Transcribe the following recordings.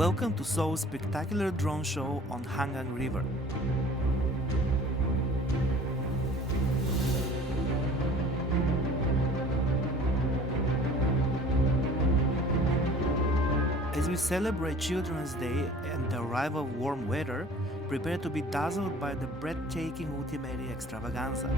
Welcome to Seoul's spectacular drone show on Hangang River. As we celebrate Children's Day and the arrival of warm weather, prepare to be dazzled by the breathtaking multimedia extravaganza.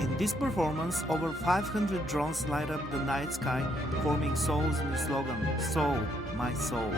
In this performance, over 500 drones light up the night sky, forming Seoul's new slogan, Seoul, my soul.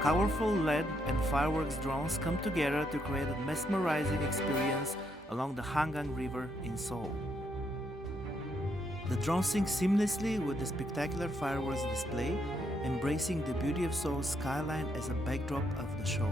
Powerful LED and fireworks drones come together to create a mesmerizing experience along the Hangang River in Seoul. The drones sync seamlessly with the spectacular fireworks display, embracing the beauty of Seoul's skyline as a backdrop of the show.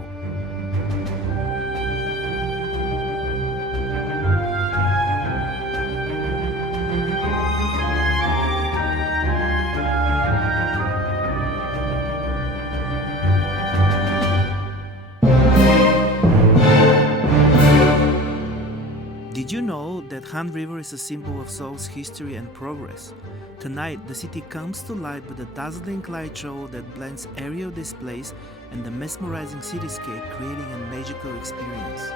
Did you know that Han River is a symbol of Seoul's history and progress? Tonight, the city comes to life with a dazzling light show that blends aerial displays and the mesmerizing cityscape, creating a magical experience.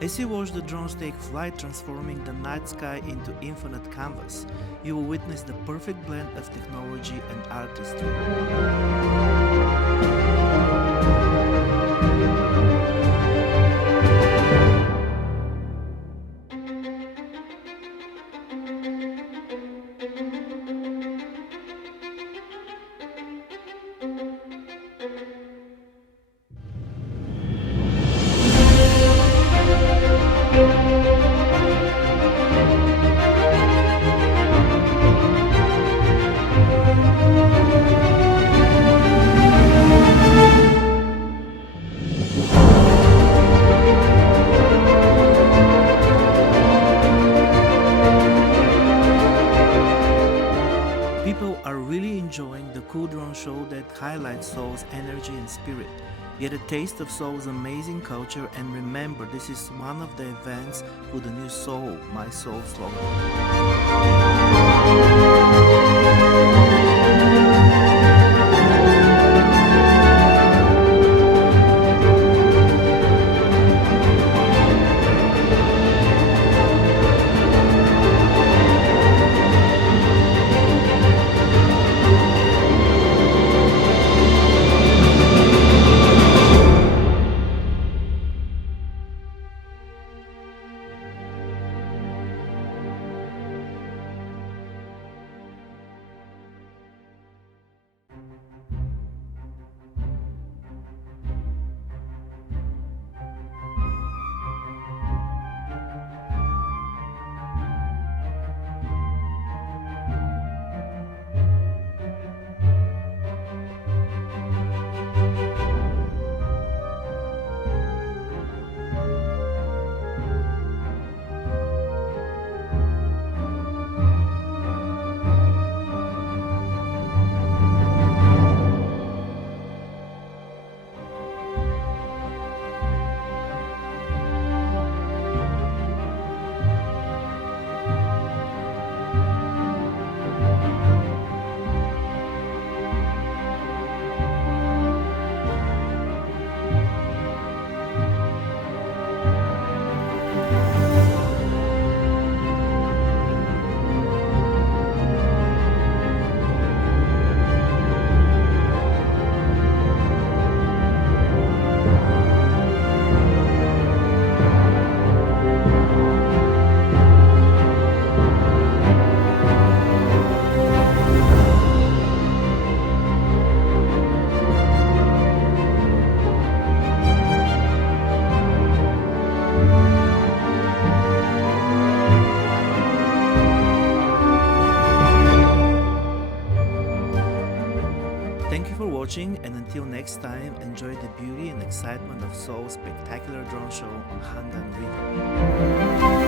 As you watch the drones take flight, transforming the night sky into infinite canvas, you will witness the perfect blend of technology and artistry. People are really enjoying the cool drone show that highlights Seoul's energy and spirit. Get a taste of Seoul's amazing culture, and remember, this is one of the events with the new Seoul, my soul slogan. watching, and until next time, enjoy the beauty and excitement of Seoul's spectacular drone show on Hangang River.